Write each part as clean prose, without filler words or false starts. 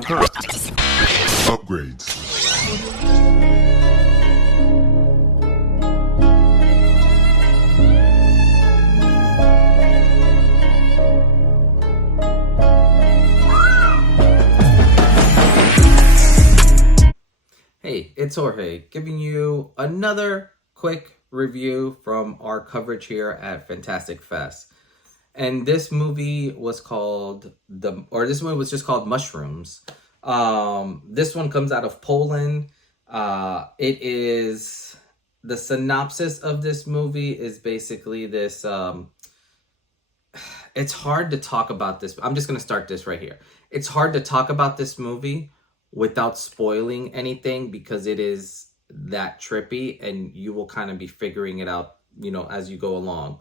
Upgrades. Hey, it's Jorge, giving you another quick review from our coverage here at Fantastic Fest. And this movie was called this movie was just called Mushrooms. This one comes out of Poland. It is the synopsis of this movie is basically this. It's hard to talk about this. I'm just gonna start this right here. It's hard to talk about this movie without spoiling anything because it is that trippy, and you will kind of be figuring it out, as you go along.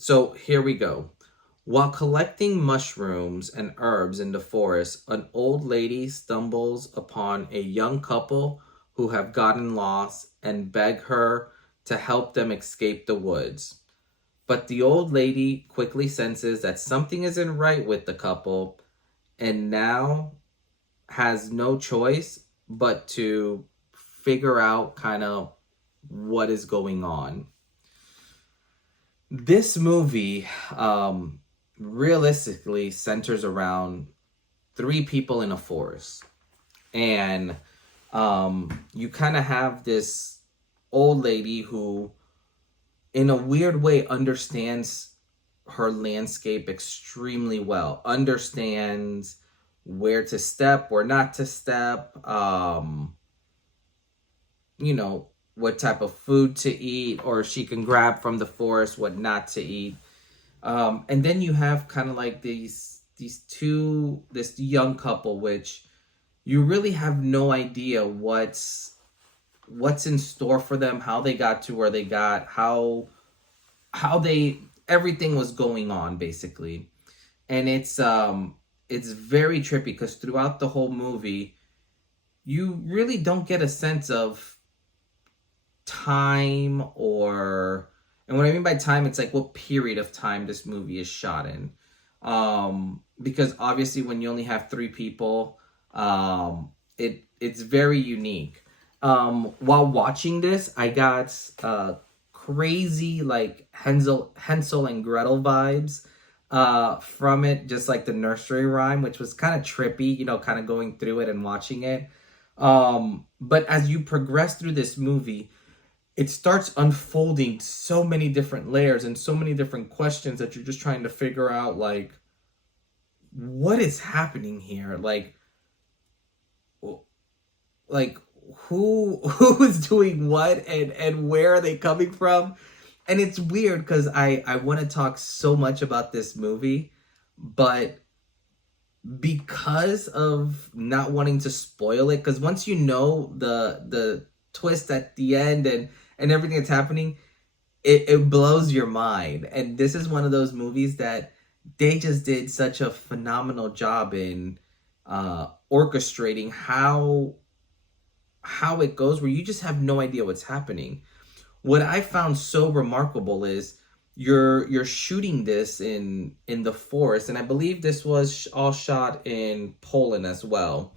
So here we go. While collecting mushrooms and herbs in the forest, an old lady stumbles upon a young couple who have gotten lost and beg her to help them escape the woods. But the old lady quickly senses that something isn't right with the couple and now has no choice but to figure out kind of what is going on. This movie realistically centers around three people in a forest. And you kind of have this old lady who, in a weird way, understands her landscape extremely well, understands where to step, where not to step, what type of food to eat, or she can grab from the forest, what not to eat. And then you have kind of like this young couple, which you really have no idea what's in store for them, how they got to where they got, how everything was going on basically. And it's very trippy because throughout the whole movie, you really don't get a sense of time, and what I mean by time, it's like what period of time this movie is shot in. Because obviously when you only have three people, it's very unique. While watching this, I got crazy like Hansel and Gretel vibes from it, just like the nursery rhyme, which was kind of trippy, kind of going through it and watching it. But as you progress through this movie, it starts unfolding so many different layers and so many different questions that you're just trying to figure out, like, what is happening here? Like who is doing what, and where are they coming from? And it's weird because I want to talk so much about this movie, but because of not wanting to spoil it, because once you know the twist at the end and everything that's happening, it blows your mind. And this is one of those movies that they just did such a phenomenal job in orchestrating how it goes, where you just have no idea what's happening. What I found so remarkable is you're shooting this in the forest, and I believe this was all shot in Poland as well.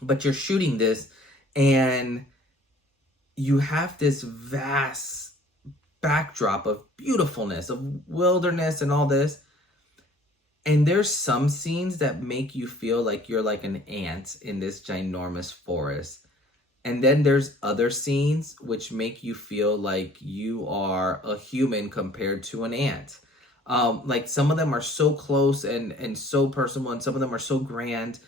But you're shooting this, and you have this vast backdrop of beautifulness, of wilderness and all this. And there's some scenes that make you feel like you're like an ant in this ginormous forest. And then there's other scenes which make you feel like you are a human compared to an ant. Like some of them are so close and so personal, and some of them are so grand.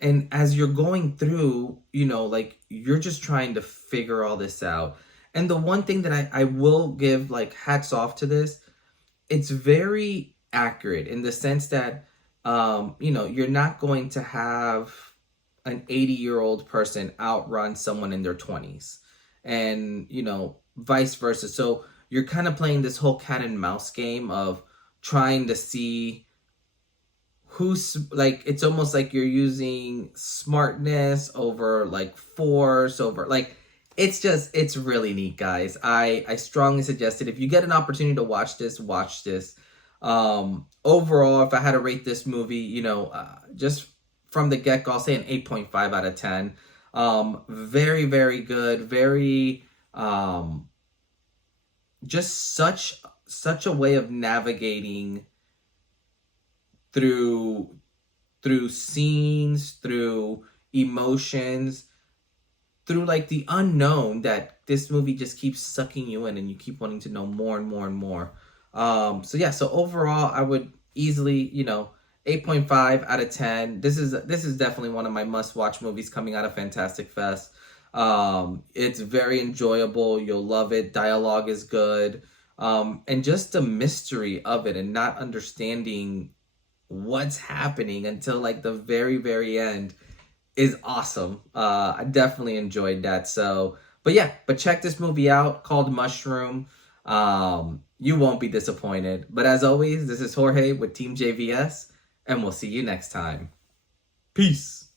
And as you're going through, like you're just trying to figure all this out. And the one thing that I will give like hats off to this, it's very accurate in the sense that, you're not going to have an 80-year-old person outrun someone in their 20s, and vice versa. So you're kind of playing this whole cat and mouse game of trying to see who's like, it's almost like you're using smartness over like force over like, it's really neat, guys. I strongly suggest it. If you get an opportunity to watch this. Overall, if I had to rate this movie, just from the get-go, I'll say an 8.5 out of 10. Very, very good. Very, just such a way of navigating through scenes, through emotions, through like the unknown, that this movie just keeps sucking you in and you keep wanting to know more and more and more. So yeah, so overall I would easily, 8.5 out of 10. This is definitely one of my must-watch movies coming out of Fantastic Fest. It's very enjoyable. You'll love it. Dialogue is good. And just the mystery of it and not understanding what's happening until like the very, very end is awesome. I definitely enjoyed that. So, but check this movie out called Mushroom. You won't be disappointed. But as always, this is Jorge with Team JVS, and we'll see you next time. Peace.